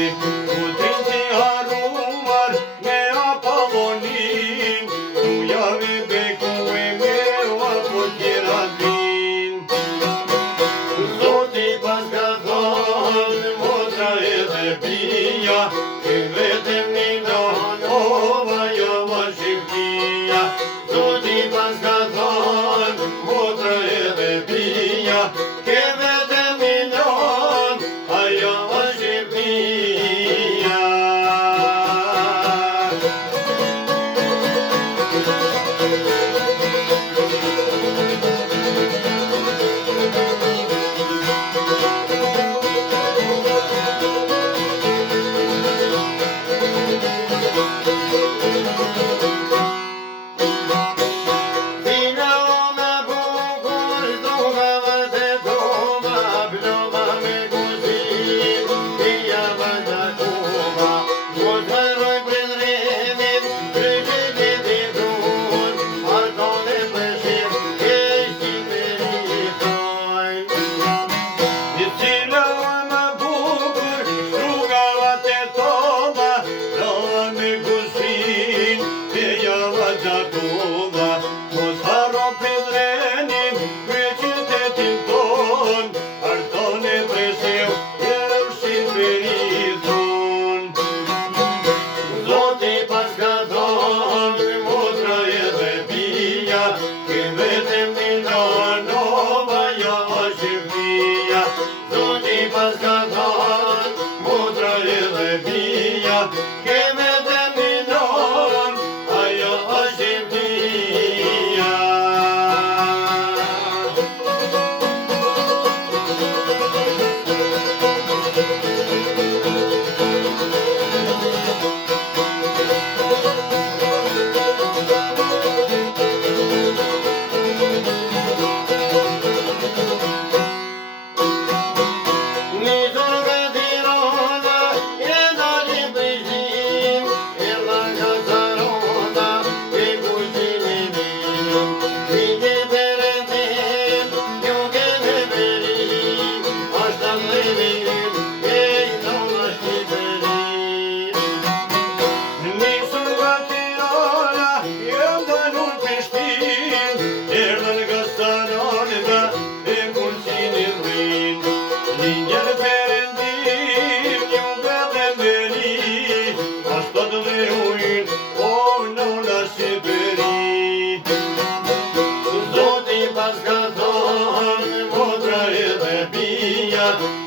Putrin si harumar me Apollonin, tu javi beku e meu apo tjera din. Zoti pas ka thonë motra edhe pia, ke vetëm një nova jo ma Shqipnia. Zoti pas ka thonë motra edhe pia, ke vetëm një ajo ma Shqipnia.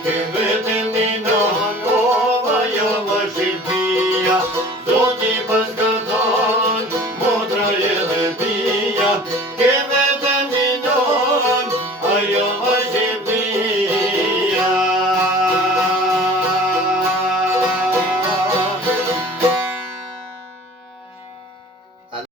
Ke vetëm një nova jo ma Shqipnia.